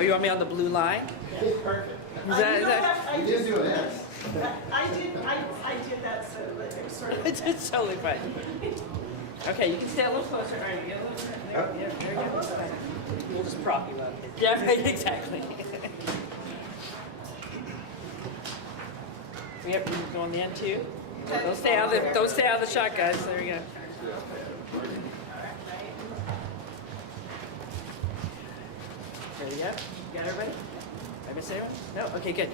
Oh, you want me on the blue line? It's perfect. You didn't do an X. I did that so that it was sort of. It's totally fine. Okay, you can stay a little closer. All right, get a little closer. There you go. We'll just prop you up. Yeah, right, exactly. We have to go on the end too. Don't stay out of the shot, guys. There you go. There you go. You got everybody? Did I miss anyone? No? Okay, good.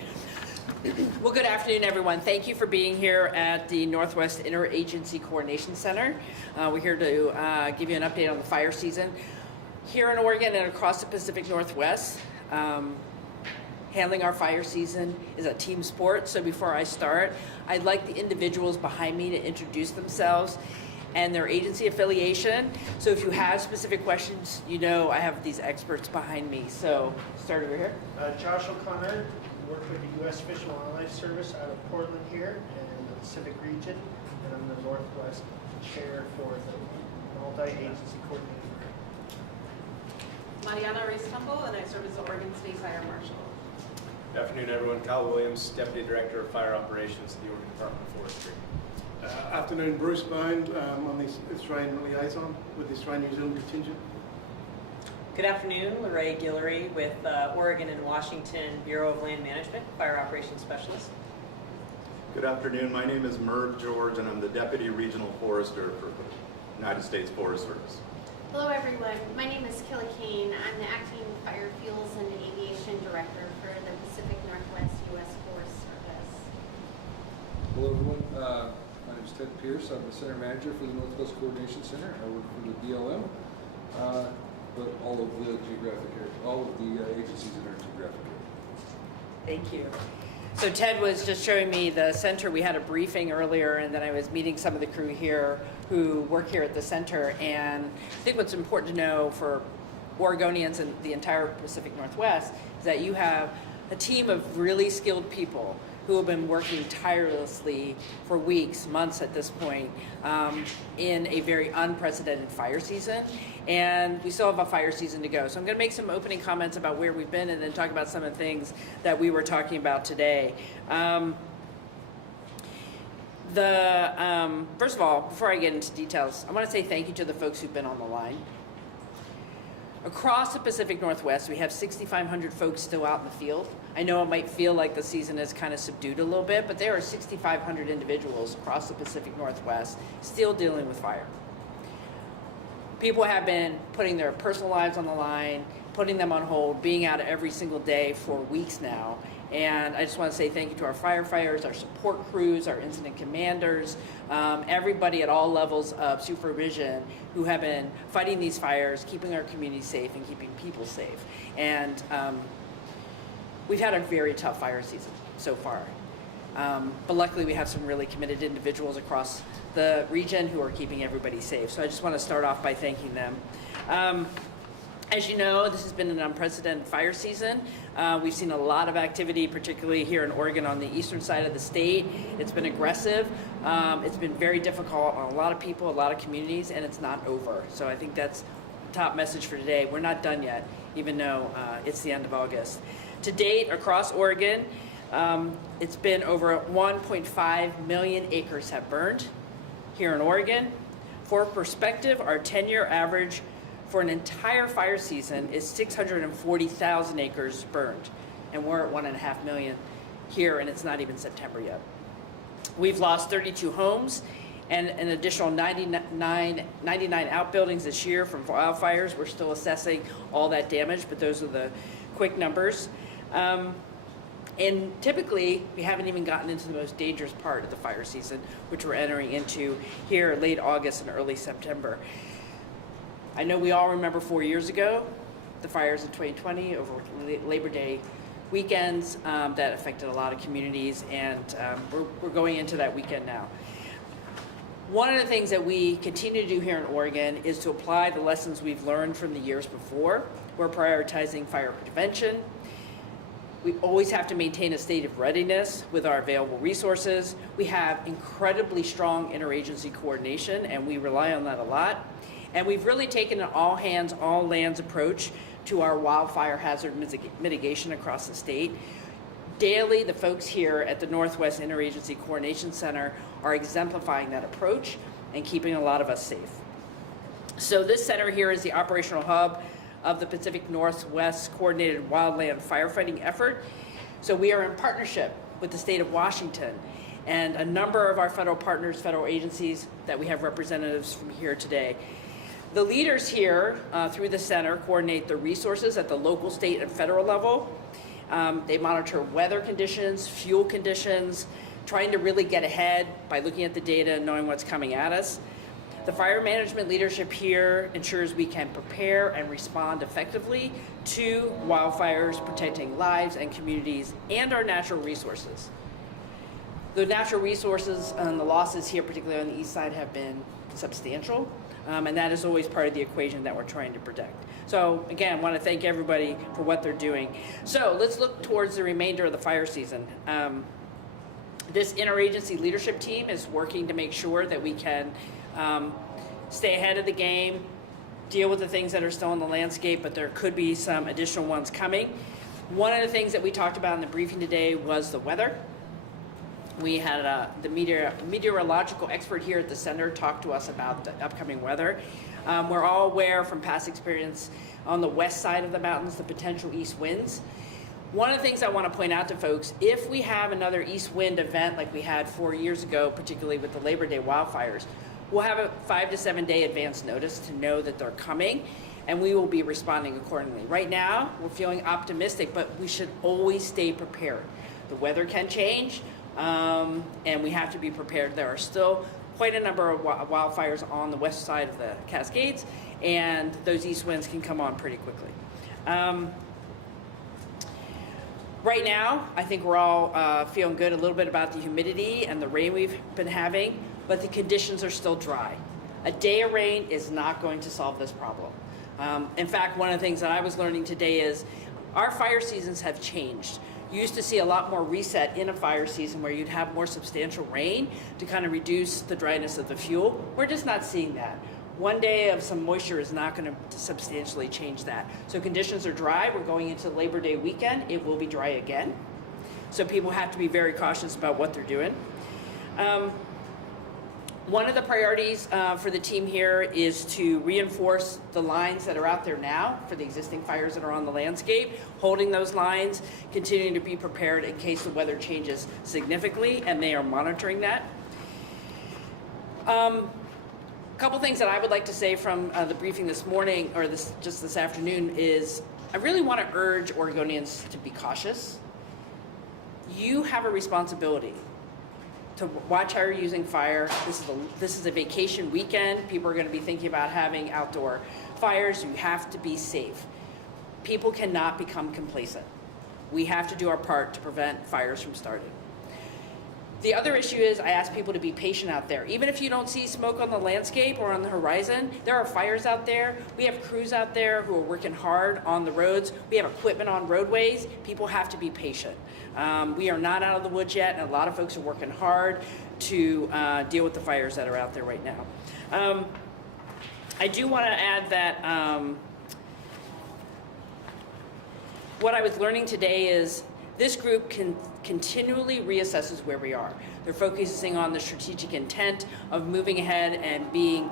Well, good afternoon, everyone. Thank you for being here at the Northwest Interagency Coordination Center. We're here to give you an update on the fire season here in Oregon and across the Pacific Northwest. Handling our fire season is a team sport, so before I start, I'd like the individuals behind me to introduce themselves and their agency affiliation. So if you have specific questions, you know I have these experts behind me. So start over here. Josh O'Connor, work for the U.S. Fish and Wildlife Service out of Portland here and in the Pacific region, and I'm the Northwest chair for the multi-agency coordinator. Mariana Reese-Temple, and I serve as the Oregon State Fire Marshal. Good afternoon, everyone. Kyle Williams, Deputy Director of Fire Operations at the Oregon Department of Forestry. Afternoon, Bruce Bond. I'm the Australian liaison with the Australian New Zealand contingent. Good afternoon, Lorraine Guillory with Oregon and Washington Bureau of Land Management, Fire Operations Specialist. Good afternoon. My name is Merv George, and I'm the Deputy Regional Forester for the United States Forest Service. Hello, everyone. My name is Kelly Kane. I'm the Acting Fire Fuels and Aviation Director for the Pacific Northwest U.S. Forest Service. Hello, everyone. My name is Ted Pierce. I'm the Center Manager for the Northwest Coordination Center. I work for the BLM, but all of the agencies in our geographic area. Thank you. So Ted was just showing me the center. We had a briefing earlier, and then I was meeting some of the crew here who work here at the center. And I think what's important to know for Oregonians and the entire Pacific Northwest is that you have a team of really skilled people who have been working tirelessly for weeks, months at this point, in a very unprecedented fire season. And we still have a fire season to go. So I'm gonna make some opening comments about where we've been and then talk about some of the things that we were talking about today. First of all, before I get into details, I wanna say thank you to the folks who've been on the line. Across the Pacific Northwest, we have 6,500 folks still out in the field. I know it might feel like the season is kind of subdued a little bit, but there are 6,500 individuals across the Pacific Northwest still dealing with fire. People have been putting their personal lives on the line, putting them on hold, being out every single day for weeks now. And I just want to say thank you to our firefighters, our support crews, our incident commanders, everybody at all levels of supervision who have been fighting these fires, keeping our community safe and keeping people safe. And we've had a very tough fire season so far. But luckily we have some really committed individuals across the region who are keeping everybody safe. So I just want to start off by thanking them. As you know, this has been an unprecedented fire season. We've seen a lot of activity, particularly here in Oregon on the eastern side of the state. It's been aggressive. It's been very difficult on a lot of people, a lot of communities, and it's not over. So I think that's the top message for today. We're not done yet, even though it's the end of August. To date, across Oregon, it's been over 1.5 million acres have burned here in Oregon. For perspective, our 10-year average for an entire fire season is 640,000 acres burned, and we're at 1.5 million here, and it's not even September yet. We've lost 32 homes and an additional 99 outbuildings this year from wildfires. We're still assessing all that damage, but those are the quick numbers. And typically, we haven't even gotten into the most dangerous part of the fire season, which we're entering into here late August and early September. I know we all remember 4 years ago, the fires in 2020 over Labor Day weekends that affected a lot of communities, and we're going into that weekend now. One of the things that we continue to do here in Oregon is to apply the lessons we've learned from the years before. We're prioritizing fire prevention. We always have to maintain a state of readiness with our available resources. We have incredibly strong interagency coordination, and we rely on that a lot. And we've really taken an all hands, all lands approach to our wildfire hazard mitigation across the state. Daily, the folks here at the Northwest Interagency Coordination Center are exemplifying that approach and keeping a lot of us safe. So this center here is the operational hub of the Pacific Northwest Coordinated Wildland Firefighting effort. So we are in partnership with the state of Washington and a number of our federal partners, federal agencies that we have representatives from here today. The leaders here through the center coordinate the resources at the local, state, and federal level. They monitor weather conditions, fuel conditions, trying to really get ahead by looking at the data and knowing what's coming at us. The fire management leadership here ensures we can prepare and respond effectively to wildfires, protecting lives and communities and our natural resources. The natural resources and the losses here, particularly on the east side, have been substantial, and that is always part of the equation that we're trying to protect. So again, I want to thank everybody for what they're doing. So let's look towards the remainder of the fire season. This interagency leadership team is working to make sure that we can stay ahead of the game, deal with the things that are still in the landscape, but there could be some additional ones coming. One of the things that we talked about in the briefing today was the weather. We had the meteorological expert here at the center talk to us about the upcoming weather. We're all aware from past experience on the west side of the mountains, the potential east winds. One of the things I want to point out to folks, if we have another east wind event like we had 4 years ago, particularly with the Labor Day wildfires, we'll have a 5 to 7 day advance notice to know that they're coming, and we will be responding accordingly. Right now, we're feeling optimistic, but we should always stay prepared. The weather can change, and we have to be prepared. There are still quite a number of wildfires on the west side of the Cascades, and those east winds can come on pretty quickly. Right now, I think we're all feeling good a little bit about the humidity and the rain we've been having, but the conditions are still dry. A day of rain is not going to solve this problem. In fact, one of the things that I was learning today is our fire seasons have changed. You used to see a lot more reset in a fire season where you'd have more substantial rain to kind of reduce the dryness of the fuel. We're just not seeing that. One day of some moisture is not going to substantially change that. So conditions are dry. We're going into Labor Day weekend. It will be dry again. So people have to be very cautious about what they're doing. One of the priorities for the team here is to reinforce the lines that are out there now for the existing fires that are on the landscape, holding those lines, continuing to be prepared in case the weather changes significantly, and they are monitoring that. A couple things that I would like to say from the briefing this morning, or just this afternoon, is I really want to urge Oregonians to be cautious. You have a responsibility to watch how you're using fire. This is a vacation weekend. People are going to be thinking about having outdoor fires. You have to be safe. People cannot become complacent. We have to do our part to prevent fires from starting. The other issue is I ask people to be patient out there. Even if you don't see smoke on the landscape or on the horizon, there are fires out there. We have crews out there who are working hard on the roads. We have equipment on roadways. People have to be patient. We are not out of the woods yet, and a lot of folks are working hard to deal with the fires that are out there right now. I do want to add that what I was learning today is this group continually reassesses where we are. They're focusing on the strategic intent of moving ahead and being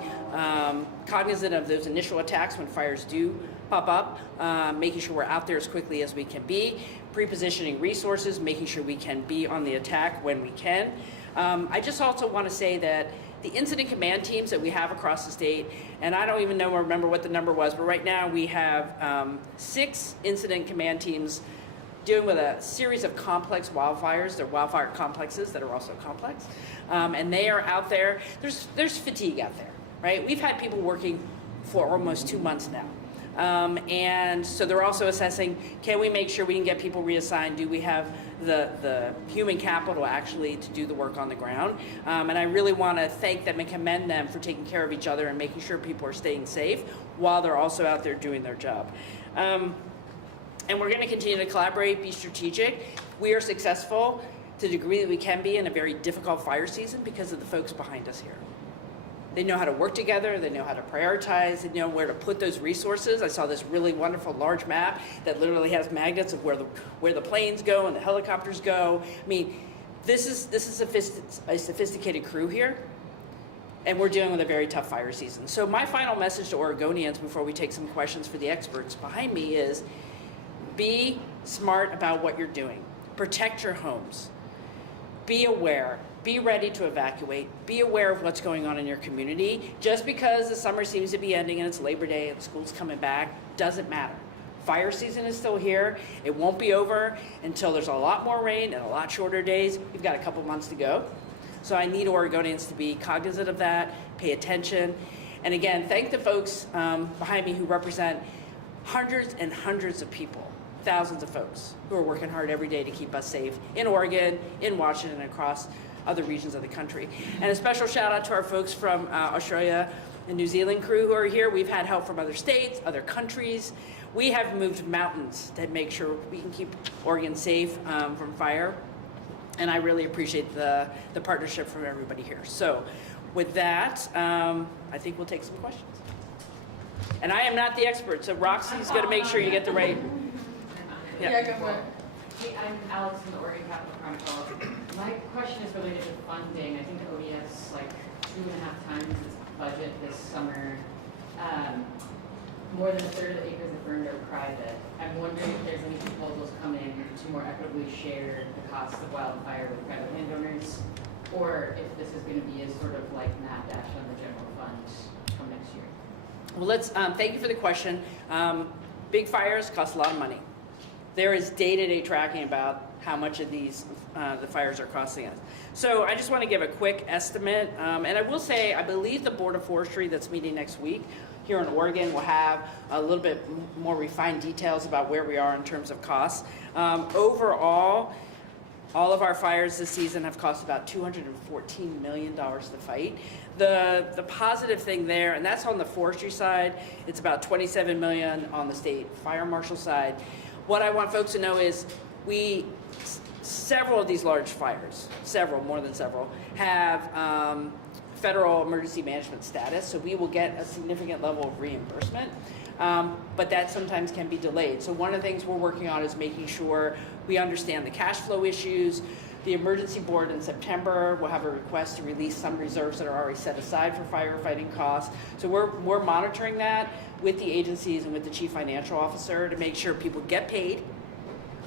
cognizant of those initial attacks when fires do pop up, making sure we're out there as quickly as we can be, pre-positioning resources, making sure we can be on the attack when we can. I just also want to say that the incident command teams that we have across the state, and I don't even remember what the number was, but right now we have 6 incident command teams dealing with a series of complex wildfires. They're wildfire complexes that are also complex. And they are out there. There's fatigue out there, right? We've had people working for almost 2 months now. And so they're also assessing, can we make sure we can get people reassigned? Do we have the human capital actually to do the work on the ground? And I really want to thank them and commend them for taking care of each other and making sure people are staying safe while they're also out there doing their job. And we're going to continue to collaborate, be strategic. We are successful to the degree that we can be in a very difficult fire season because of the folks behind us here. They know how to work together. They know how to prioritize. They know where to put those resources. I saw this really wonderful large map that literally has magnets of where the planes go and the helicopters go. I mean, this is a sophisticated crew here, and we're dealing with a very tough fire season. So my final message to Oregonians before we take some questions for the experts behind me is be smart about what you're doing. Protect your homes. Be aware. Be ready to evacuate. Be aware of what's going on in your community. Just because the summer seems to be ending and it's Labor Day and school's coming back, doesn't matter. Fire season is still here. It won't be over until there's a lot more rain and a lot shorter days. We've got a couple months to go. So I need Oregonians to be cognizant of that, pay attention. And again, thank the folks behind me who represent hundreds and hundreds of people, thousands of folks who are working hard every day to keep us safe in Oregon, in Washington, and across other regions of the country. And a special shout out to our folks from Australia and New Zealand crew who are here. We've had help from other states, other countries. We have moved mountains to make sure we can keep Oregon safe from fire. And I really appreciate the partnership from everybody here. So with that, I think we'll take some questions. And I am not the expert, so Roxy's gonna make sure you get the right. Yeah, go for it. Hey, I'm Alex from the Oregon Capital Chronicle. My question is related to funding. I think the ODS like 2.5 times its budget this summer. More than a third of the acres are burned are private. I'm wondering if there's any proposals coming to more equitably share the cost of wildfire with private landowners, or if this is going to be a sort of like mad dash on the general fund come next year. Well, let's thank you for the question. Big fires cost a lot of money. There is day-to-day tracking about how much of these the fires are costing us. So I just want to give a quick estimate, and I will say I believe the Board of Forestry that's meeting next week here in Oregon will have a little bit more refined details about where we are in terms of costs. Overall, all of our fires this season have cost about $214 million to fight. The positive thing there, and that's on the forestry side, it's about $27 million on the state fire marshal side. What I want folks to know is several of these large fires, more than several, have federal emergency management status, so we will get a significant level of reimbursement, but that sometimes can be delayed. So one of the things we're working on is making sure we understand the cash flow issues. The emergency board in September will have a request to release some reserves that are already set aside for firefighting costs. So we're monitoring that with the agencies and with the chief financial officer to make sure people get paid.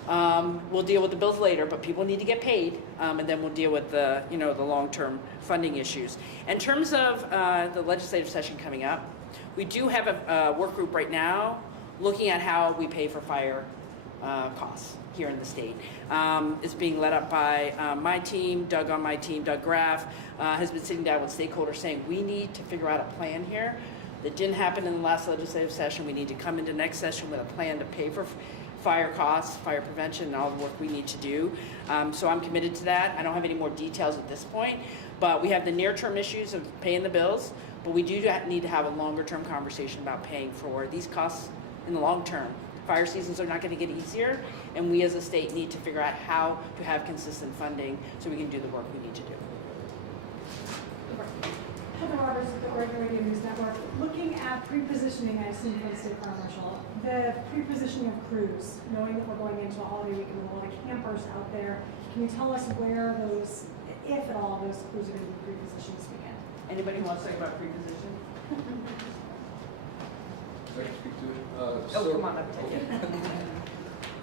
We'll deal with the bills later, but people need to get paid, and then we'll deal with the long-term funding issues. In terms of the legislative session coming up, we do have a work group right now looking at how we pay for fire costs here in the state. It's being led up by my team, Doug on my team, Doug Graff, has been sitting down with stakeholders saying we need to figure out a plan here. That didn't happen in the last legislative session. We need to come into next session with a plan to pay for fire costs, fire prevention, and all the work we need to do. So I'm committed to that. I don't have any more details at this point, but we have the near-term issues of paying the bills, but we do need to have a longer-term conversation about paying for these costs in the long term. Fire seasons are not going to get easier, and we as a state need to figure out how to have consistent funding so we can do the work we need to do. Heather Roberts with the Oregon Radio News Network. Looking at pre-positioning, I assume for the state fire marshal, the pre-positioning of crews, knowing that we're going into a holiday weekend with a lot of campers out there, can you tell us where those, if at all, those crews are going to be pre-positioned this weekend? Anybody want to say about pre-position? I can speak to it. Come on, let me take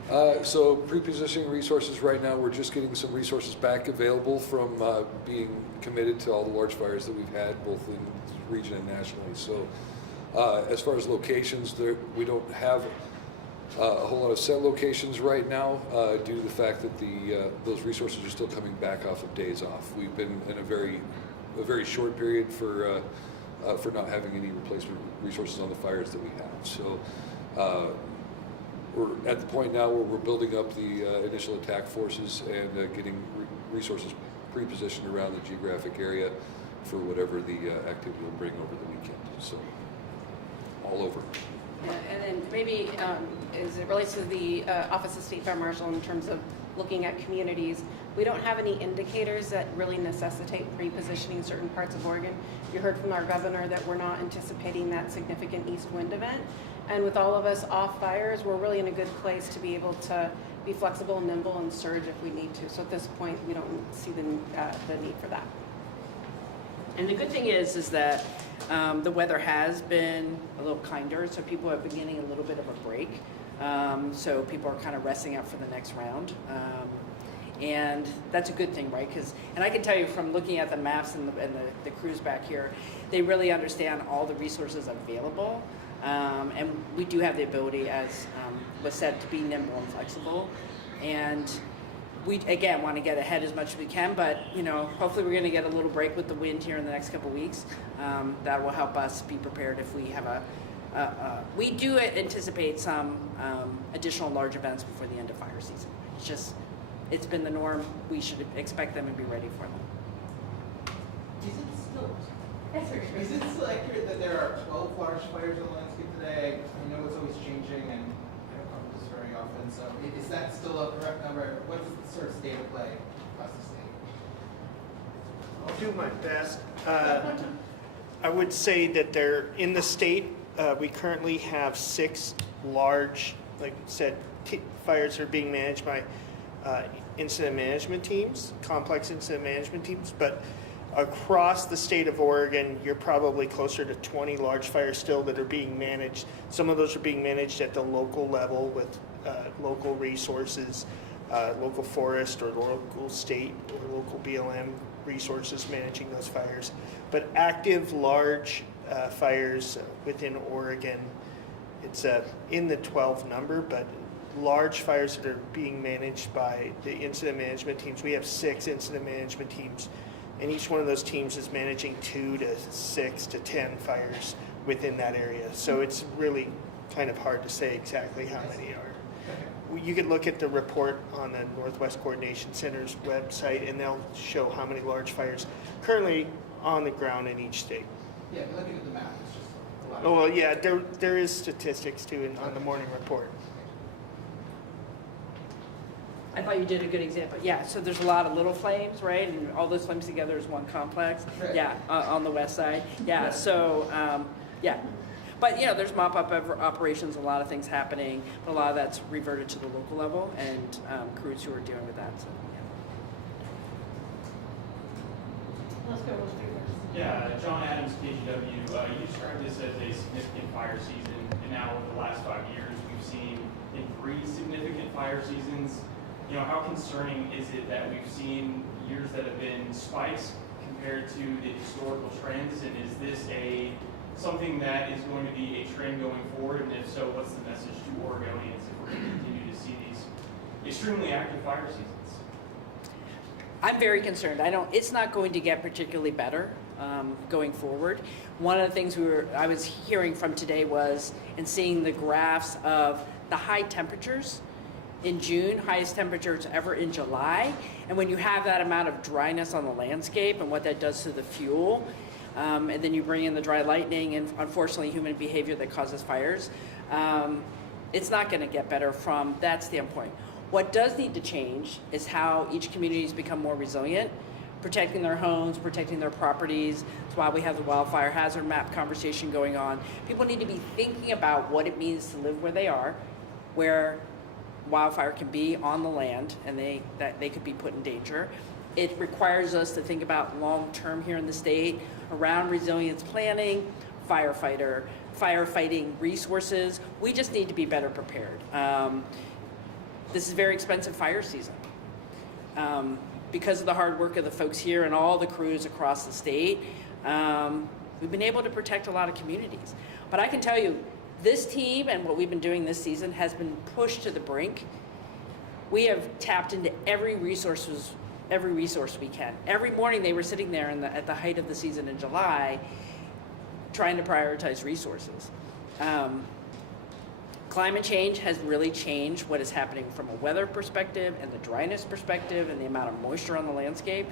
it. So pre-positioning resources right now, we're just getting some resources back available from being committed to all the large fires that we've had, both in the region and nationally. So as far as locations, we don't have a whole lot of set locations right now due to the fact that those resources are still coming back off of days off. We've been in a very short period for not having any replacement resources on the fires that we have. So we're at the point now where we're building up the initial attack forces and getting resources pre-positioned around the geographic area for whatever the activity will bring over the weekend. So all over. And then maybe as it relates to the Office of State Fire Marshal in terms of looking at communities, We don't have any indicators that really necessitate pre-positioning certain parts of Oregon. You heard from our governor that we're not anticipating that significant east wind event. And with all of us off fires, we're really in a good place to be able to be flexible, nimble, and surge if we need to. So at this point, we don't see the need for that. And the good thing is that the weather has been a little kinder, so people have been getting a little bit of a break. So people are kind of resting up for the next round. And that's a good thing, right? And I can tell you from looking at the maps and the crews back here, they really understand all the resources available. And we do have the ability, as was said, to be nimble and flexible. And we, again, want to get ahead as much as we can, but, hopefully we're going to get a little break with the wind here in the next couple of weeks. That will help us be prepared if we have we do anticipate some additional large events before the end of fire season. It's been the norm. We should expect them and be ready for them. Is it still accurate that there are 12 large fires on the landscape today? I know it's always changing, and I don't cover this very often. So is that still a correct number? What's the sort of state of play across the state? I'll do my best. I would say that they're in the state. We currently have 6 large, like I said, fires are being managed by incident management teams, complex incident management teams. But across the state of Oregon, you're probably closer to 20 large fires still that are being managed. Some of those are being managed at the local level with local resources, local forest or local state or local BLM resources managing those fires. But active large fires within Oregon, it's in the 12 number, but large fires that are being managed by the incident management teams. We have 6 incident management teams, and each one of those teams is managing 2 to 6 to 10 fires within that area. So it's really kind of hard to say exactly how many are. You could look at the report on the Northwest Coordination Center's website, and they'll show how many large fires currently on the ground in each state. Yeah, but looking at the map, it's just a lot. Oh, well, yeah, there is statistics too on the morning report. I thought you did a good example. Yeah, so there's a lot of little flames, right? And all those flames together is one complex. Right. Yeah, on the west side. Yeah, so, yeah. But, there's mop-up operations, a lot of things happening, but a lot of that's reverted to the local level and crews who are dealing with that. So, yeah. Let's go with speakers. Yeah, John Adams, KGW. You described this as a significant fire season, and now over the last 5 years, we've seen, I think, 3 significant fire seasons. How concerning is it that we've seen years that have been spikes compared to the historical trends, and is this something that is going to be a trend going forward, and if so, what's the message to Oregonians if we're going to continue to see these extremely active fire seasons? I'm very concerned. It's not going to get particularly better going forward. One of the things I was hearing from today was, and seeing the graphs of the high temperatures in June, highest temperatures ever in July, and when you have that amount of dryness on the landscape and what that does to the fuel, and then you bring in the dry lightning and unfortunately human behavior that causes fires, it's not going to get better from that standpoint. What does need to change is how each community has become more resilient, protecting their homes, protecting their properties. That's why we have the wildfire hazard map conversation going on. People need to be thinking about what it means to live where they are, where wildfire can be on the land, and that they could be put in danger. It requires us to think about long-term here in the state around resilience planning, firefighting resources. We just need to be better prepared. This is very expensive fire season. Because of the hard work of the folks here and all the crews across the state, we've been able to protect a lot of communities. But I can tell you, this team and what we've been doing this season has been pushed to the brink. We have tapped into every resource we can. Every morning they were sitting there at the height of the season in July, trying to prioritize resources. Climate change has really changed what is happening from a weather perspective and the dryness perspective and the amount of moisture on the landscape.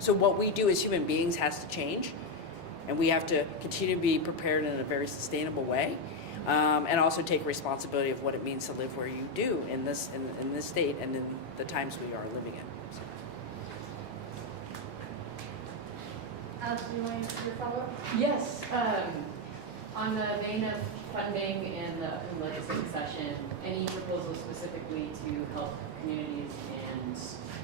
So what we do as human beings has to change, and we have to continue to be prepared in a very sustainable way. and also take responsibility of what it means to live where you do in this state and in the times we are living in. Do you want to answer your follow-up? Yes, on the vein of funding in the legislative session, any proposals specifically to help communities and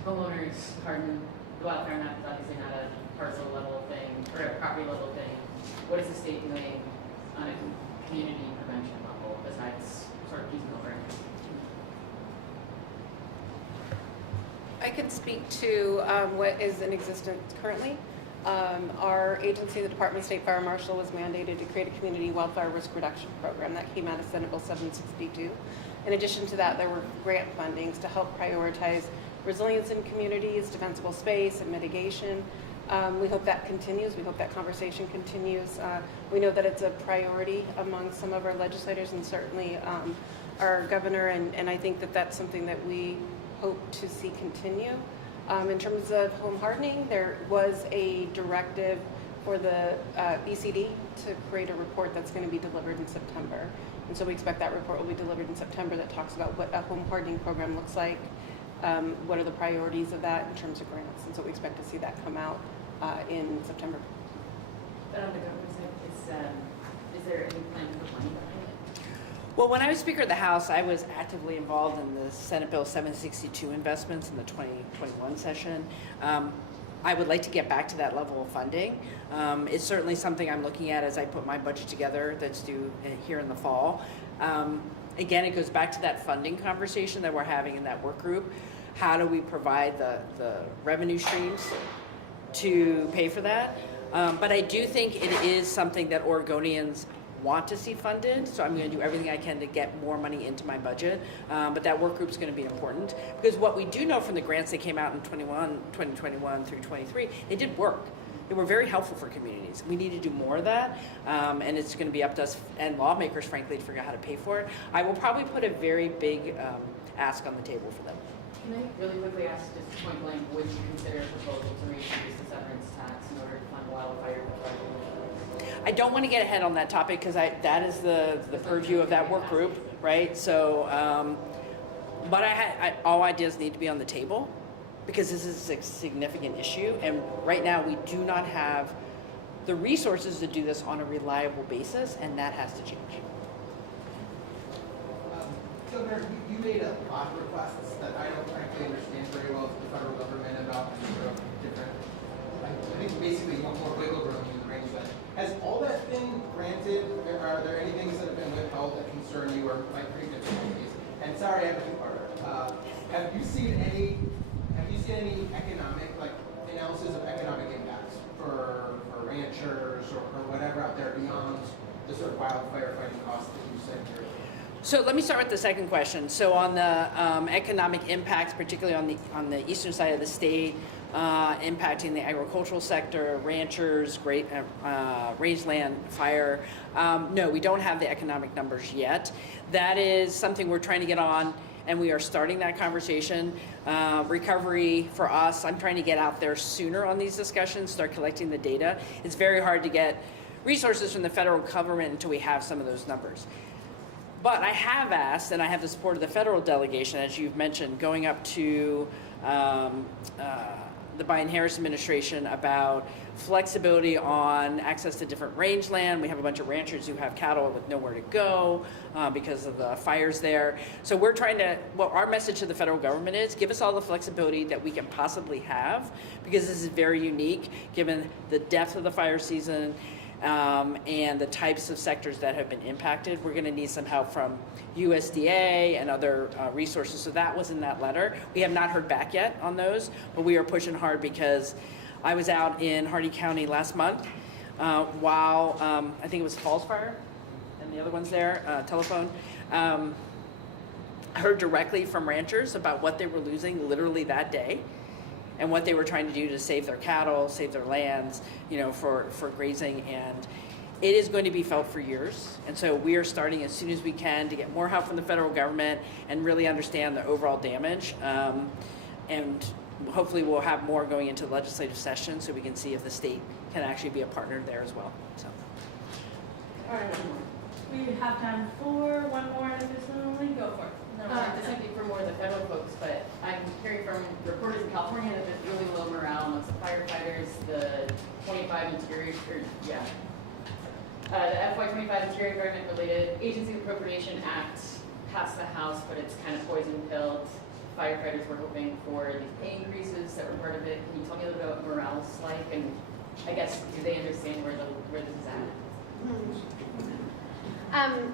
homeowners harden the wildfire map is obviously not a parcel level thing or a property level thing. What is the state doing on a community prevention level besides sort of piecemeal burning? I could speak to what is in existence currently. Our agency, the Department of State Fire Marshal, was mandated to create a community wildfire risk reduction program that came out of Senate Bill 762. In addition to that, there were grant fundings to help prioritize resilience in communities, defensible space, and mitigation. We hope that continues. We hope that conversation continues. We know that it's a priority among some of our legislators and certainly our governor, and I think that that's something that we hope to see continue. In terms of home hardening, there was a directive for the BCD to create a report that's going to be delivered in September. And so we expect that report will be delivered in September that talks about what a home hardening program looks like, what are the priorities of that in terms of grants. And so we expect to see that come out in September. But on the government side, is there any plan to put money behind it? Well, when I was Speaker of the House, I was actively involved in the Senate Bill 762 investments in the 2021 session. I would like to get back to that level of funding. It's certainly something I'm looking at as I put my budget together that's due here in the fall. Again, it goes back to that funding conversation that we're having in that work group. How do we provide the revenue streams to pay for that? But I do think it is something that Oregonians want to see funded, so I'm going to do everything I can to get more money into my budget. But that work group is going to be important because what we do know from the grants that came out in 2021 through 23, they did work. They were very helpful for communities. We need to do more of that, and it's going to be up to us and lawmakers, frankly, to figure out how to pay for it. I will probably put a very big ask on the table for them. Can I really quickly ask, just point blank, would you consider a proposal to reduce the severance tax in order to fund wildfire prevention? I don't want to get ahead on that topic because that is the purview of that work group, right? So, but all ideas need to be on the table because this is a significant issue, and right now we do not have the resources to do this on a reliable basis, and that has to change. Governor, you made a lot of requests that I don't frankly understand very well to the federal government about sort of different, I think basically you want more wiggle room in the range that. Has all that been granted? Are there any things that have been withheld that concern you or like pretty difficulties? And sorry, I have a two-parter. Have you seen any economic, like analysis of economic impacts for ranchers or whatever out there beyond the sort of wildfire fighting costs that you said here? So let me start with the second question. So on the economic impacts, particularly on the eastern side of the state, impacting the agricultural sector, ranchers, rangeland fire. No, we don't have the economic numbers yet. That is something we're trying to get on, and we are starting that conversation. Recovery for us, I'm trying to get out there sooner on these discussions, start collecting the data. It's very hard to get resources from the federal government until we have some of those numbers. But I have asked, and I have the support of the federal delegation, as you've mentioned, going up to the Biden-Harris administration about flexibility on access to different rangeland. We have a bunch of ranchers who have cattle with nowhere to go because of the fires there. So we're trying to, well, our message to the federal government is give us all the flexibility that we can possibly have because this is very unique given the depth of the fire season and the types of sectors that have been impacted. We're going to need some help from USDA and other resources. So that was in that letter. We have not heard back yet on those, but we are pushing hard because I was out in Hardy County last month while I think it was Falls Fire and the other ones there, telephone. I heard directly from ranchers about what they were losing literally that day and what they were trying to do to save their cattle, save their lands, you know, for grazing. And it is going to be felt for years. And so we are starting as soon as we can to get more help from the federal government and really understand the overall damage. And hopefully we'll have more going into the legislative session so we can see if the state can actually be a partner there as well. So. All right, We have time for one more individually. Go for it. This might be for more of the federal folks, but I'm hearing from reporters in California that there's really low morale amongst the firefighters. The 25 interior, the FY25 Interior Environment Related Agency Appropriation Act passed the House, but it's kind of poison pilled. Firefighters were hoping for these pay increases that were part of it. Can you tell me a little bit about what morale's like, and I guess do they understand where this is at?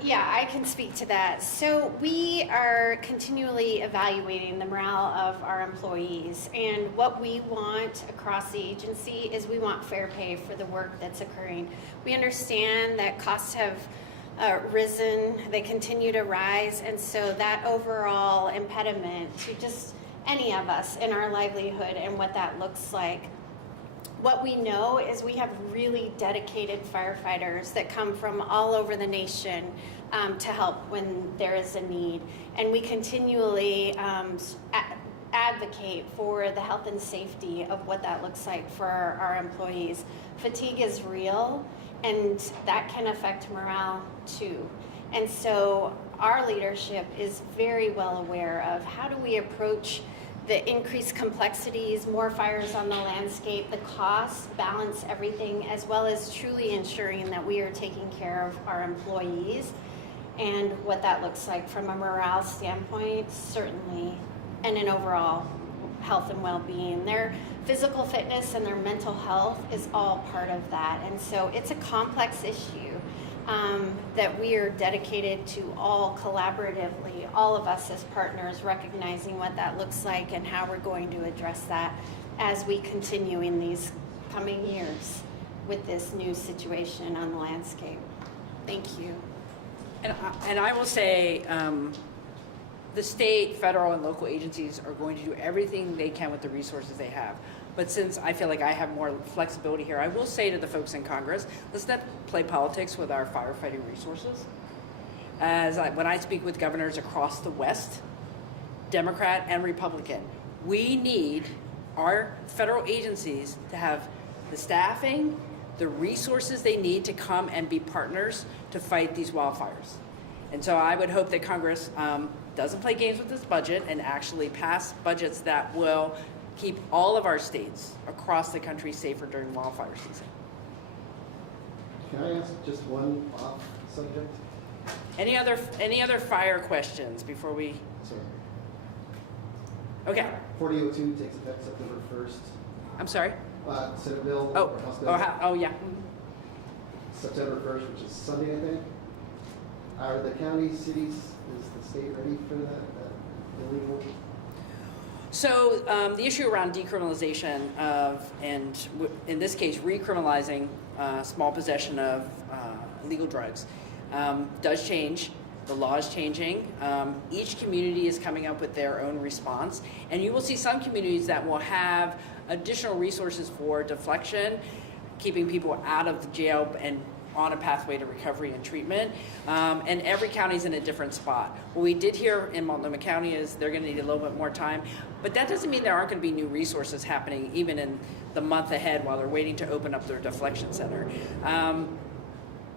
Yeah, I can speak to that. So we are continually evaluating the morale of our employees, and what we want across the agency is we want fair pay for the work that's occurring. We understand that costs have risen, they continue to rise, and so that overall impediment to just any of us in our livelihood and what that looks like. What we know is we have really dedicated firefighters that come from all over the nation to help when there is a need. And we continually advocate for the health and safety of what that looks like for our employees. Fatigue is real, and that can affect morale too. And so our leadership is very well aware of how do we approach the increased complexities, more fires on the landscape, the costs, balance everything, as well as truly ensuring that we are taking care of our employees and what that looks like from a morale standpoint, certainly, and an overall health and well-being. Their physical fitness and their mental health is all part of that. And so it's a complex issue that we are dedicated to all collaboratively, all of us as partners, recognizing what that looks like and how we're going to address that as we continue in these coming years with this new situation on the landscape. Thank you. And I will say, the state, federal, and local agencies are going to do everything they can with the resources they have. But since I feel like I have more flexibility here, I will say to the folks in Congress, let's not play politics with our firefighting resources. When I speak with governors across the West, Democrat and Republican, we need our federal agencies to have the staffing, the resources they need to come and be partners to fight these wildfires. And so I would hope that Congress doesn't play games with this budget and actually pass budgets that will keep all of our states across the country safer during wildfire season. Can I ask just one off subject? Any other fire questions before we? Sorry. Okay. 4002 takes effect September 1st. I'm sorry. Senate bill or House bill. Oh yeah. September 1st, which is Sunday, I think. Are the county, cities, is the state ready for that illegal? So the issue around decriminalization of, and in this case, recriminalizing small possession of illegal drugs does change. The law is changing. Each community is coming up with their own response. And you will see some communities that will have additional resources for deflection, keeping people out of the jail and on a pathway to recovery and treatment. And every county's in a different spot. What we did here in Multnomah County is they're gonna need a little bit more time, but that doesn't mean there aren't gonna be new resources happening even in the month ahead while they're waiting to open up their deflection center.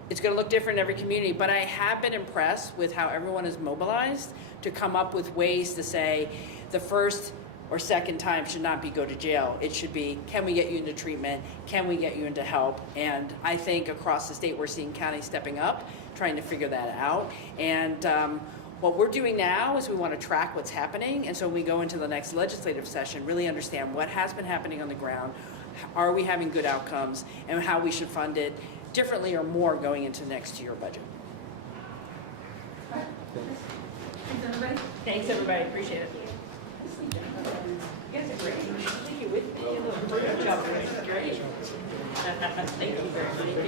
It's gonna look different in every community, but I have been impressed with how everyone is mobilized to come up with ways to say the first or second time should not be go to jail. It should be, can we get you into treatment? Can we get you into help? And I think across the state, we're seeing counties stepping up, trying to figure that out. And what we're doing now is we want to track what's happening. And so when we go into the next legislative session, really understand what has been happening on the ground, are we having good outcomes, and how we should fund it differently or more going into next year budget. Thanks, everybody. Thanks, everybody. Appreciate it. You guys are great. Thank you with me. Good job. Great. Thank you very much.